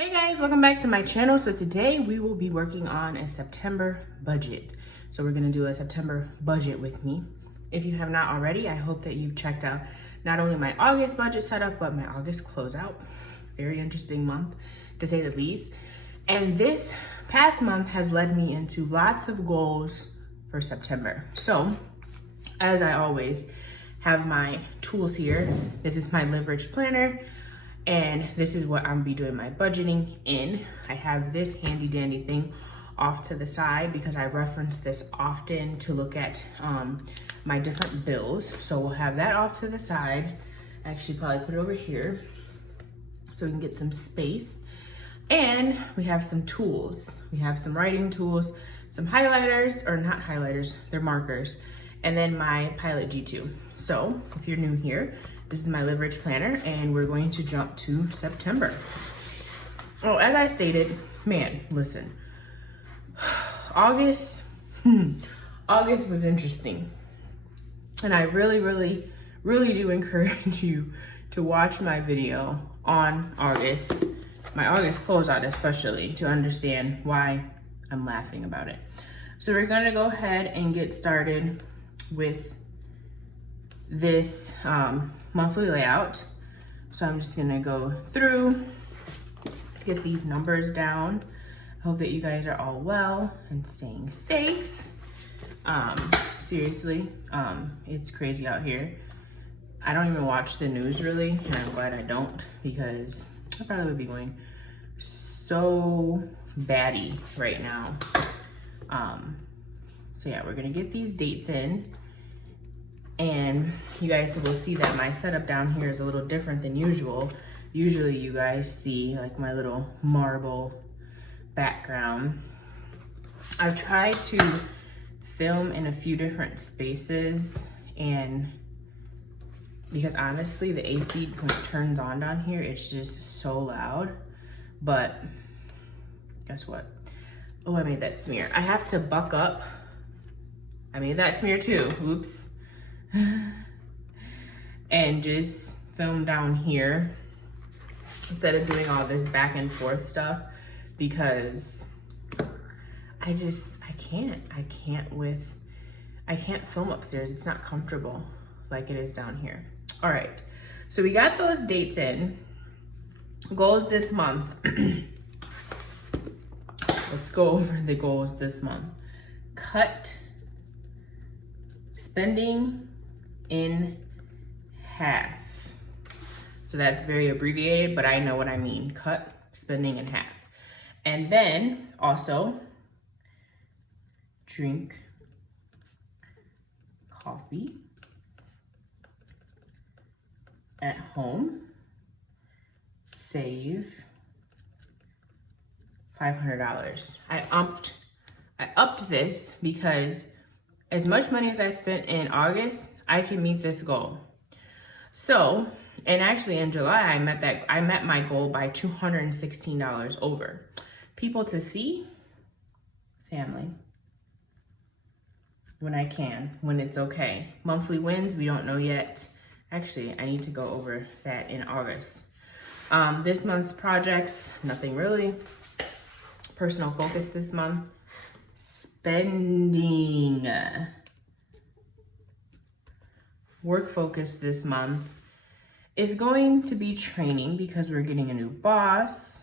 Hey guys, welcome back to my channel. So today we will be working on a September budget. So we're gonna do a September budget with me. If you have not already, I hope that you've checked out not only my August budget setup, but my August closeout. Very interesting month, to say the least. And this past month has led me into lots of goals for September. So, as I always have my tools here. This is my leverage planner. And this is what I'm be doing my budgeting in. I have this handy dandy thing off to the side because I reference this often to look at my different bills. So we'll have that off to the side. Actually probably put it over here so we can get some space. And we have some tools. We have some writing tools, some highlighters, or not highlighters, they're markers. And then my Pilot G2. So if you're new here, this is my leverage planner and we're going to jump to September. Oh, as I stated, man, listen, August was interesting. And I really do encourage you to watch my video on August, my August closeout especially, to understand why I'm laughing about it. So we're gonna go ahead and get started with this monthly layout. So I'm just gonna go through, get these numbers down. I hope that you guys are all well and staying safe. Seriously, it's crazy out here. I don't even watch the news really, and I'm glad I don't because I probably would be going so batty right now. So yeah, we're gonna get these dates in. And you guys will see that my setup down here is a little different than usual. Usually you guys see like my little marble background. I've tried to film in a few different spaces, and because honestly the AC when it turns on down here, it's just so loud. But guess what? Oh, I made that smear. I have to buck up. I made that smear too, oops. And just film down here instead of doing all this back and forth stuff because I can't film upstairs. It's not comfortable like it is down here. All right, so we got those dates in. Goals this month. Let's go over the goals this month. Cut spending in half. So that's very abbreviated, but I know what I mean. Cut spending in half. And then also drink coffee at home. Save $500. I upped this because as much money as I spent in August, I can meet this goal. So, and actually in July, I met my goal by $216 over. People to see, family, when I can, when it's okay. Monthly wins, we don't know yet. Actually, I need to go over that in August. This month's projects, nothing really. Personal focus this month. Spending. Work focus this month is going to be training because we're getting a new boss.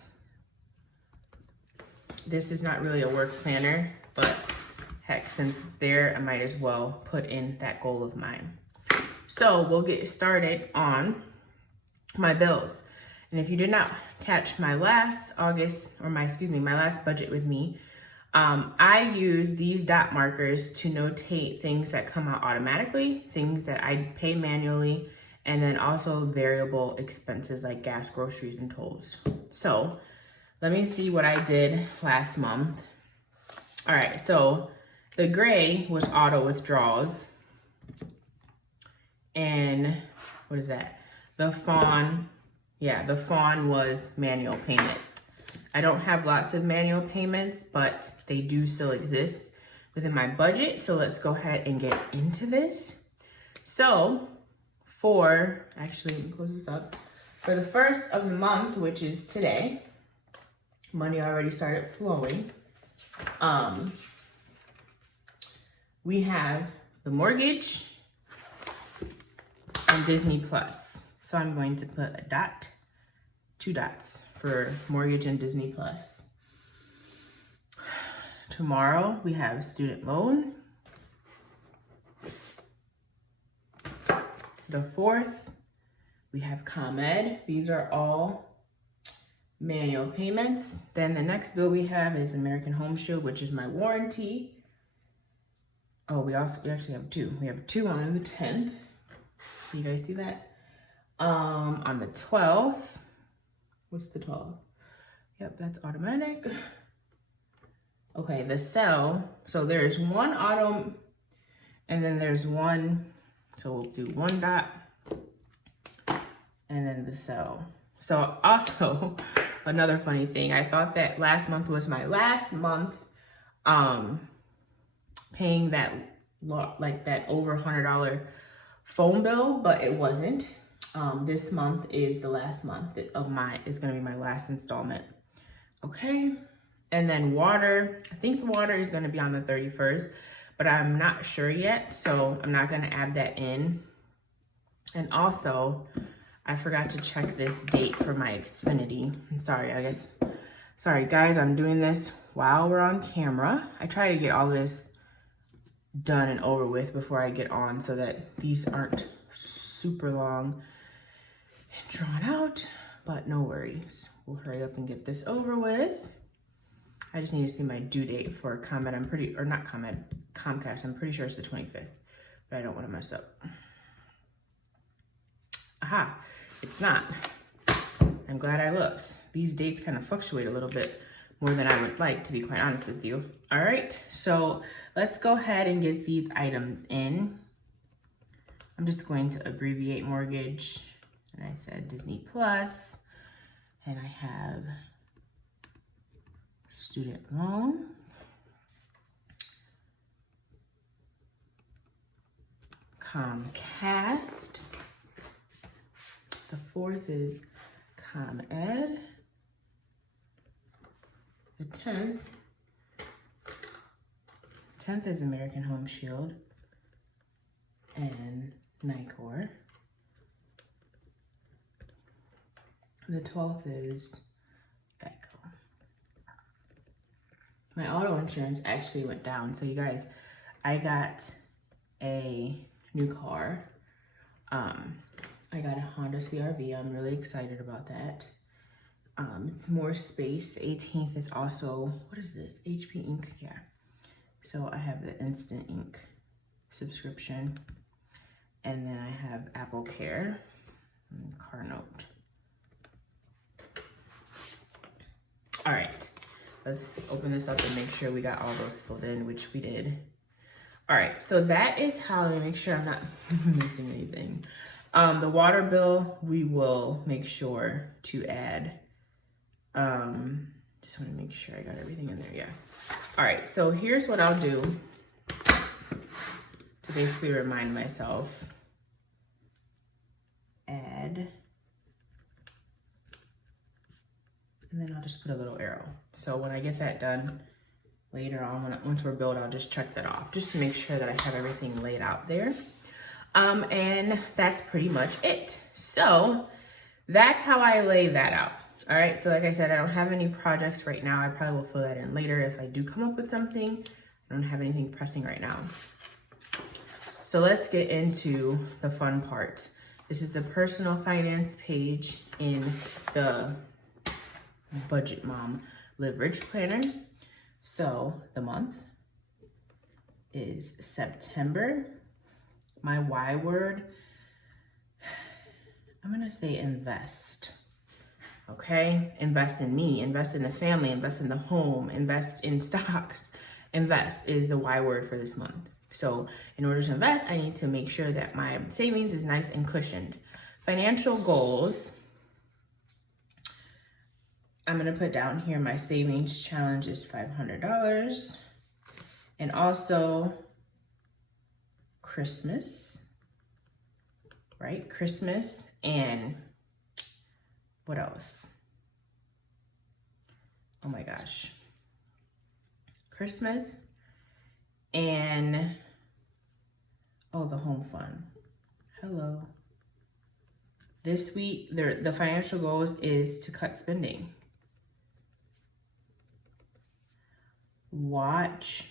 This is not really a work planner, but heck, since it's there, I might as well put in that goal of mine. So we'll get started on my bills. And if you did not catch my last my last budget with me, I use these dot markers to notate things that come out automatically, things that I pay manually, and then also variable expenses like gas, groceries, and tolls. So let me see what I did last month. All right, so the gray was auto withdrawals. And what is that? The fawn was manual payment. I don't have lots of manual payments, but they do still exist within my budget. So let's go ahead and get into this. So actually, let me close this up. For the first of the month, which is today, money already started flowing. We have the mortgage and Disney Plus. So I'm going to put a dot, 2 dots for mortgage and Disney Plus. Tomorrow we have student loan. The 4th, we have ComEd. These are all manual payments. Then the next bill we have is American Home Shield, which is my warranty. Oh, we actually have 2. We have 2 on the 10th. Can you guys see that? On the 12th, what's the 12th? Yep, that's automatic. Okay, the cell. So there's 1 auto, and then there's 1. So we'll do 1 dot, and then the cell. So also, another funny thing, I thought that last month was my last month paying that that over $100 phone bill, but it wasn't. This month is the last month of is gonna be my last installment. Okay, and then water, I think the water is gonna be on the 31st, but I'm not sure yet, so I'm not gonna add that in. And also, I forgot to check this date for my Xfinity. I'm sorry, sorry guys, I'm doing this while we're on camera. I try to get all this done and over with before I get on so that these aren't super long and drawn out, but no worries. We'll hurry up and get this over with. I just need to see my due date for Comcast. I'm pretty sure it's the 25th, but I don't want to mess up. Aha, it's not. I'm glad I looked. These dates kind of fluctuate a little bit more than I would like, to be quite honest with you. All right, so let's go ahead and get these items in. I'm just going to abbreviate mortgage, and I said Disney Plus, and I have student loan, Comcast, the 4th is ComEd, the 10th is American Home Shield and NICOR. The 12th is Geico. My auto insurance actually went down. So you guys, I got a new car. I got a Honda CR-V. I'm really excited about that. It's more space. The 18th is also, what is this? HP Ink, yeah. So I have the Instant Ink subscription. And then I have Apple Care and Car Note. All right, let's open this up and make sure we got all those filled in, which we did. All right, so that is how to make sure I'm not missing anything. The water bill, we will make sure to add. Just want to make sure I got everything in there, yeah. All right, so here's what I'll do to basically remind myself. Add. And then I'll just put a little arrow. So when I get that done later on, once we're billed, I'll just check that off just to make sure that I have everything laid out there. And that's pretty much it. So that's how I lay that out. All right, so like I said, I don't have any projects right now. I probably will fill that in later if I do come up with something. I don't have anything pressing right now. So let's get into the fun part. This is the personal finance page in the Budget Mom Live Rich Planner. So the month is September. My Y word, I'm gonna say invest. Okay, invest in me, invest in the family, invest in the home, invest in stocks. Invest is the Y word for this month. So in order to invest, I need to make sure that my savings is nice and cushioned. Financial goals, I'm gonna put down here my savings challenge is $500. And also Christmas, right? Christmas and what else? oh my gosh, Christmas and, oh, the home fund. Hello. This week, the financial goals is to cut spending. Watch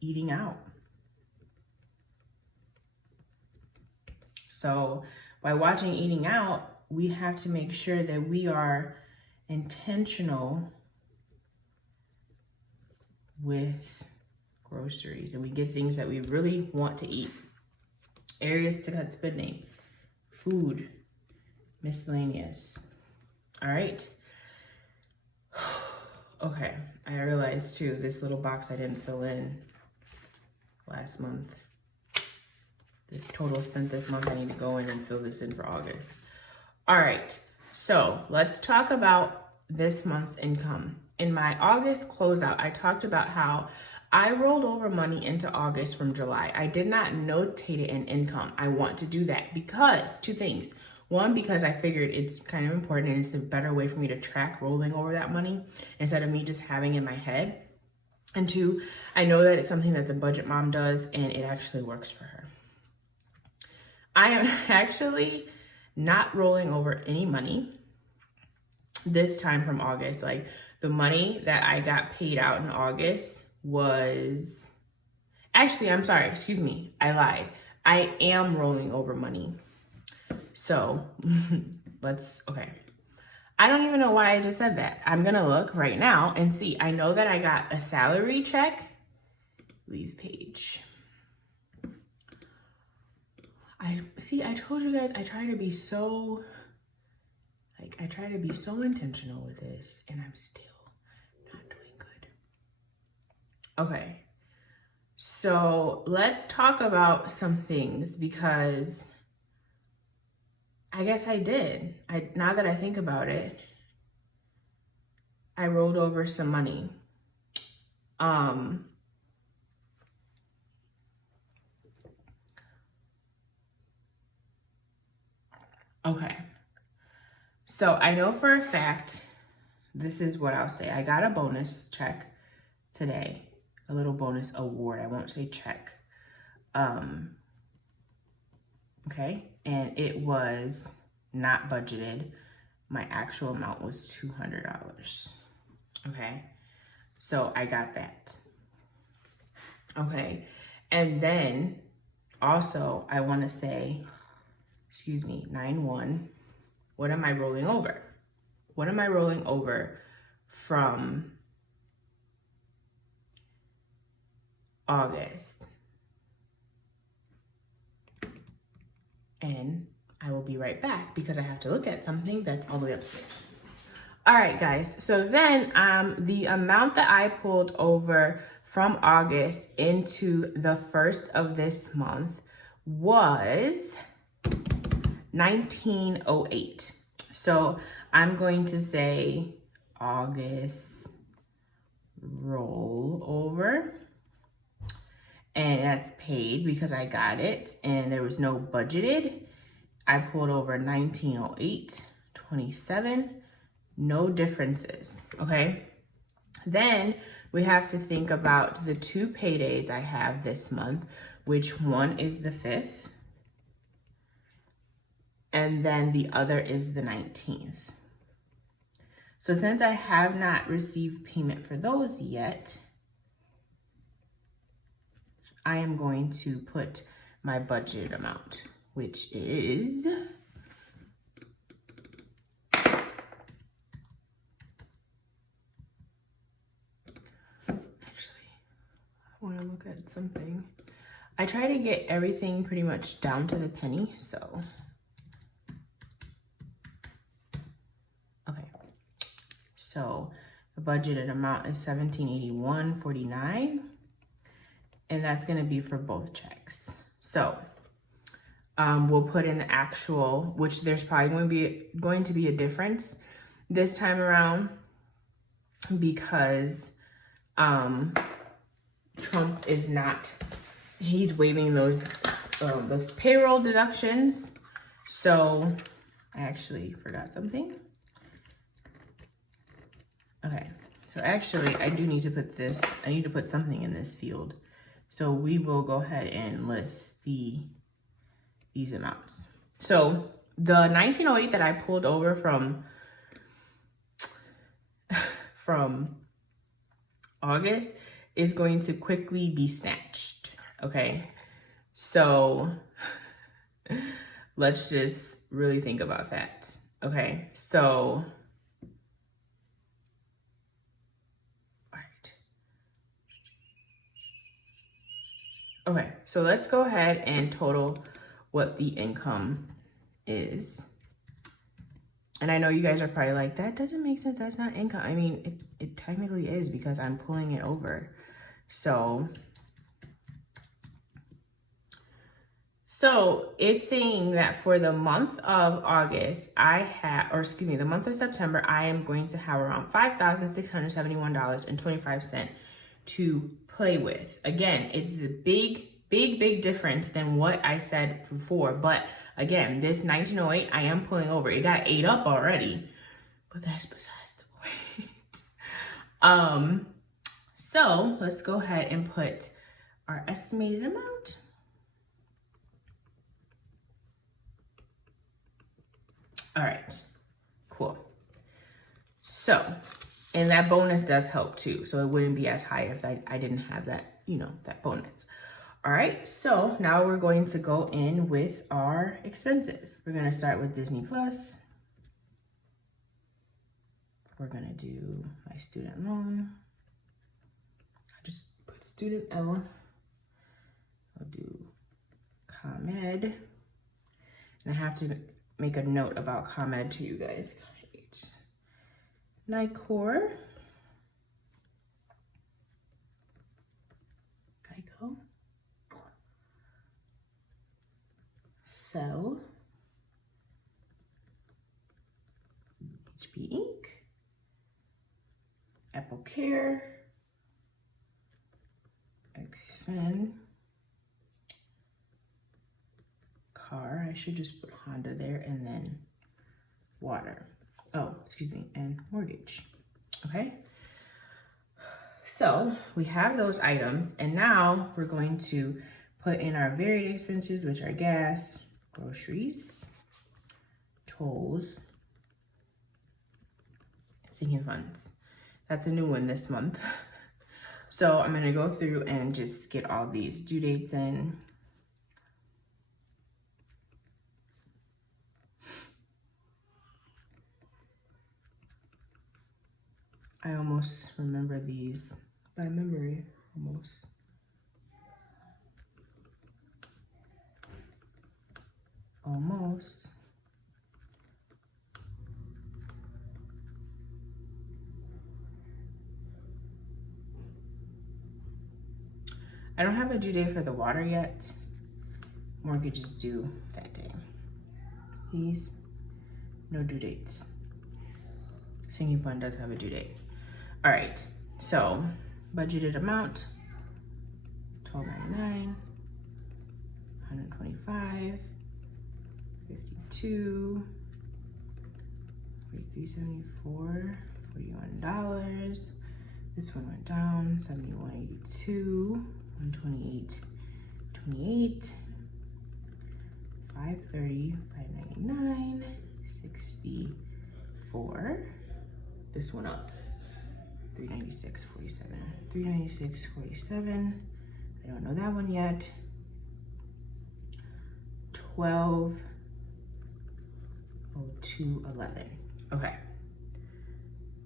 eating out. So by watching eating out, we have to make sure that we are intentional with groceries and we get things that we really want to eat. Areas to cut spending, food, miscellaneous. All right. Okay, I realized too, this little box I didn't fill in last month. This total spent this month, I need to go in and fill this in for August. All right, so let's talk about this month's income. In my August closeout, I talked about how I rolled over money into August from July. I did not notate it in income. I want to do that because two things. One, because I figured it's kind of important and it's a better way for me to track rolling over that money instead of me just having it in my head. And two, I know that it's something that the budget mom does and it actually works for her. I am actually not rolling over any money this time from August. Like the money that I got paid out in August was, actually, I'm sorry, excuse me, I lied. I am rolling over money. So okay. I don't even know why I just said that. I'm gonna look right now and see. I know that I got a salary check. Leave page. I told you guys, I try to be so intentional with this and I'm still not doing good. Okay, so let's talk about some things because I guess I did. Now that I think about it, I rolled over some money. Okay. So I know for a fact, this is what I'll say. I got a bonus check today, a little bonus award. I won't say check. Okay. And it was not budgeted. My actual amount was $200. Okay. So I got that. Okay. And then also I want to say, 9-1. What am I rolling over? What am I rolling over from August? And I will be right back because I have to look at something that's all the way upstairs. All right, guys. So then the amount that I pulled over from August into the first of this month was $19.08. So I'm going to say August roll over. And that's paid because I got it and there was no budgeted. I pulled over $19.08.27, no differences, okay? Then we have to think about the 2 paydays I have this month, which one is the 5th, and then the other is the 19th. So since I have not received payment for those yet, I am going to put my budgeted amount, which is actually, I want to look at something. I try to get everything pretty much down to the penny, so okay. So the budgeted amount is $1781.49. And that's going to be for both checks. So we'll put in the actual, which there's probably going to be a difference this time around because Trump is not, he's waiving those payroll deductions. So I actually forgot something. Okay, so So actually, I do need to put this, I need to put something in this field. So we will go ahead and list these amounts. So the 1908 that I pulled over from August is going to quickly be snatched, okay? So let's just really think about that, okay? So, all right. Okay, so let's go ahead and total what the income is. And I know you guys are probably like, that doesn't make sense, that's not income. I mean, it technically is because I'm pulling it over. So it's saying that for the month of August, the month of September, I am going to have around $5,671.25 to play with. Again, it's the big difference than what I said before. But again, this 1908, I am pulling over. It got ate up already, but that's besides the point. So let's go ahead and put our estimated amount. All right, cool. So, and that bonus does help too. So it wouldn't be as high if I didn't have that, that bonus. All right, so now we're going to go in with our expenses. We're gonna start with Disney Plus. We're gonna do my student loan. I just put student L. I'll do ComEd. And I have to make a note about ComEd to you guys. NICOR. Geico. Cell. HP Inc. Apple Care. XFin. Car, I should just put Honda there, and then water. Oh, excuse me, and mortgage. Okay. So we have those items, and now we're going to put in our varied expenses, which are gas, groceries, tolls, sinking funds. That's a new one this month. So I'm gonna go through and just get all these due dates in. I almost remember these by memory, almost. Almost. I don't have a due date for the water yet. Mortgage is due that day. These, no due dates. Sinking fund does have a due date. All right, so budgeted amount, $12.99, $125, $52, $43.74, $41. This one went down, $71.82, $128.28, $530, $599, $64. This one up. $396.47. $396.47. I don't know that one yet. $12.02.11. Okay.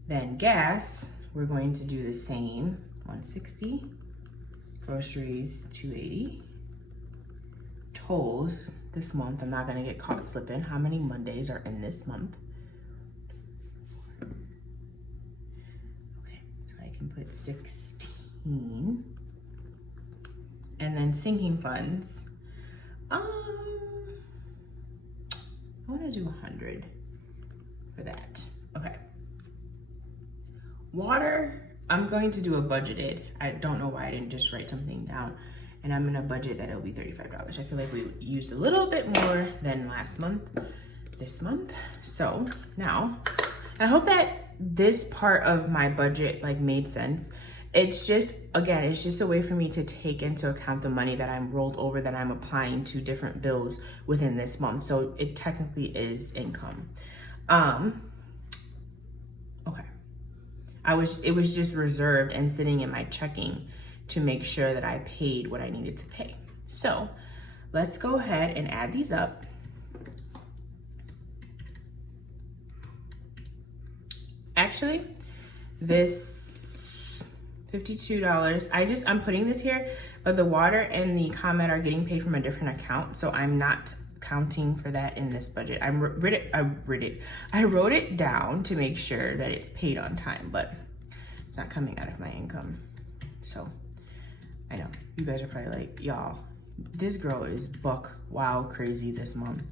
Then gas, we're going to do the same. $160. Groceries, $280. Tolls this month. I'm not gonna get caught slipping. How many Mondays are in this month? Put 16, and then sinking funds. I want to do 100 for that. Okay. Water, I'm going to do a budgeted. I don't know why I didn't just write something down, and I'm gonna budget that it'll be $35. I feel like we used a little bit more than last month, this month. So now, I hope that this part of my budget like made sense. It's just, again, it's just a way for me to take into account the money that I'm rolled over, that I'm applying to different bills within this month. So it technically is income. Okay. It was just reserved and sitting in my checking to make sure that I paid what I needed to pay. So let's go ahead and add these up. Actually, this $52, I'm putting this here, but the water and the comment are getting paid from a different account, so I'm not counting for that in this budget. I wrote it down to make sure that it's paid on time, but it's not coming out of my income. So I know you guys are probably like, y'all, this girl is buck wild crazy this month.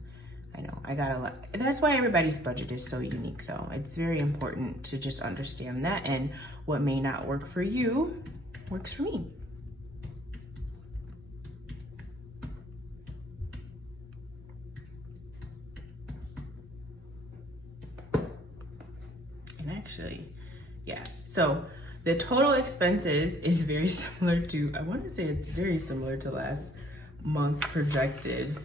I know, I got a lot. That's why everybody's budget is so unique though. It's very important to just understand that, and what may not work for you works for me. And actually, yeah, so the total expenses is very similar to, I want to say it's very similar to last month's projected.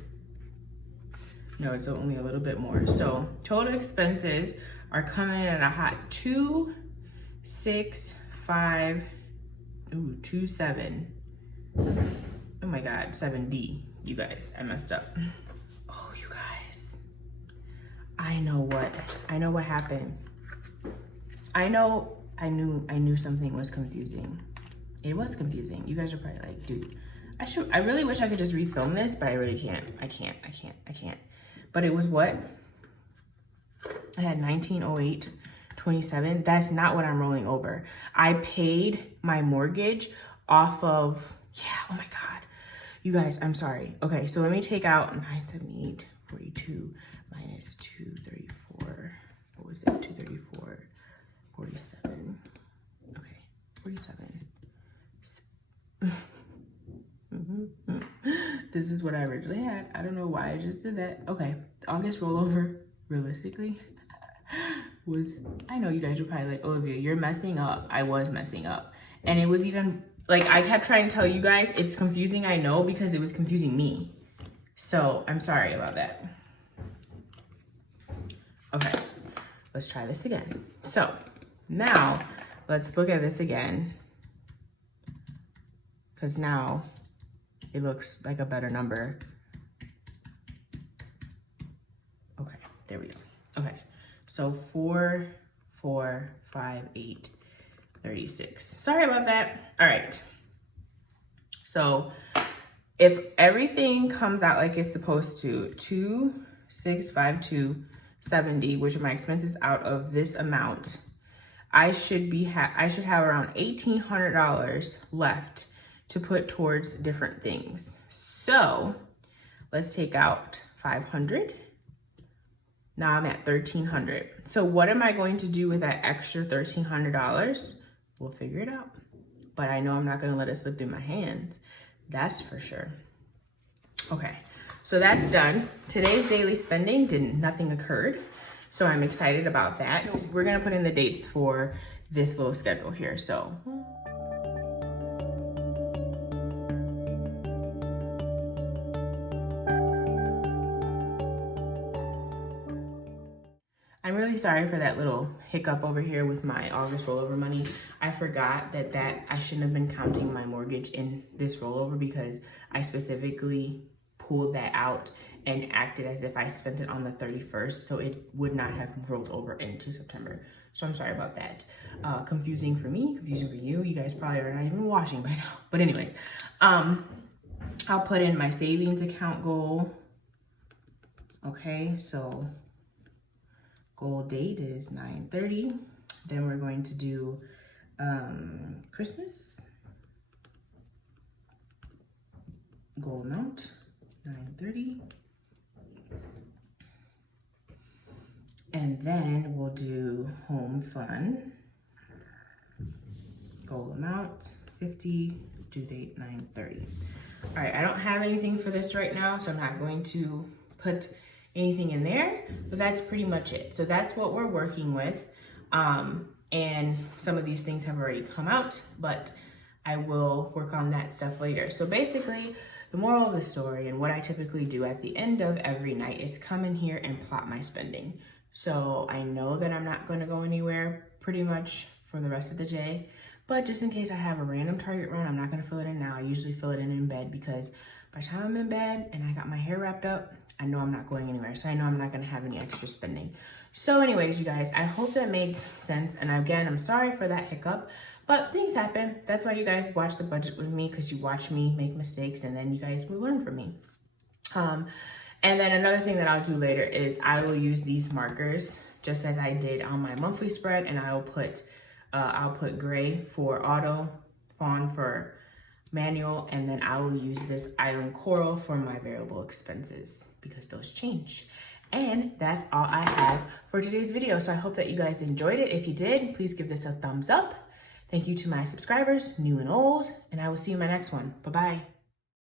No, it's only a little bit more. So total expenses are coming in at a hot 265.27. Oh my God, 7D. You guys, I messed up. Oh, you guys. I know what happened. I knew something was confusing. It was confusing. You guys are probably like, dude, I really wish I could just refilm this, but I really can't. I can't. But it was what? I had 1908.27. That's not what I'm rolling over. I paid my mortgage off of, yeah, oh my God. You guys, I'm sorry. Okay, so let me take out 978.42 minus 234. What was that? 234.47. Okay, 47. This is what I originally had. I don't know why I just did that. Okay, the August rollover, realistically, was, I know you guys were probably like, Olivia, you're messing up. I was messing up. And it was even, like, I kept trying to tell you guys, it's confusing, I know, because it was confusing me. So I'm sorry about that. Okay, let's try this again. So now let's look at this again, because now it looks like a better number. Okay, there we go. Okay, so 4, 4, 5, 8, 36. Sorry about that. All right. So if everything comes out like it's supposed to, 2,652.70, which are my expenses out of this amount, I should have around $1,800 left to put towards different things. So let's take out 500. Now I'm at 1,300. So what am I going to do with that extra $1,300? We'll figure it out. But I know I'm not gonna let it slip through my hands. That's for sure. Okay, so that's done. Today's daily spending, nothing occurred. So I'm excited about that. We're gonna put in the dates for this little schedule here, so. I'm really sorry for that little hiccup over here with my August rollover money. I forgot that I shouldn't have been counting my mortgage in this rollover, because I specifically pulled that out and acted as if I spent it on the 31st, so it would not have rolled over into September. So I'm sorry about that. Confusing for me, confusing for you. You guys probably are not even washing by now. But anyways, I'll put in my savings account goal. Okay, so goal date is 9/30. Then we're going to do Christmas. Goal amount, 9/30. And then we'll do home fun. Goal amount, 50, due date 9/30. All right, I don't have anything for this right now, so I'm not going to put anything in there, but that's pretty much it. So that's what we're working with. And some of these things have already come out, but I will work on that stuff later. So basically, the moral of the story and what I typically do at the end of every night is come in here and plot my spending. So I know that I'm not going to go anywhere pretty much for the rest of the day, but just in case I have a random Target run, I'm not going to fill it in now. I usually fill it in bed, because by the time I'm in bed and I got my hair wrapped up, I know I'm not going anywhere. So I know I'm not going to have any extra spending. So anyways, you guys, I hope that made sense. And again, I'm sorry for that hiccup, but things happen. That's why you guys watch the budget with me, because you watch me make mistakes and then you guys will learn from me. And then another thing that I'll do later is I will use these markers just as I did on my monthly spread, and I'll put gray for auto, fawn for manual, and then I will use this island coral for my variable expenses because those change. And that's all I have for today's video. So I hope that you guys enjoyed it. If you did, please give this a thumbs up. Thank you to my subscribers, new and old, and I will see you in my next one. Bye-bye.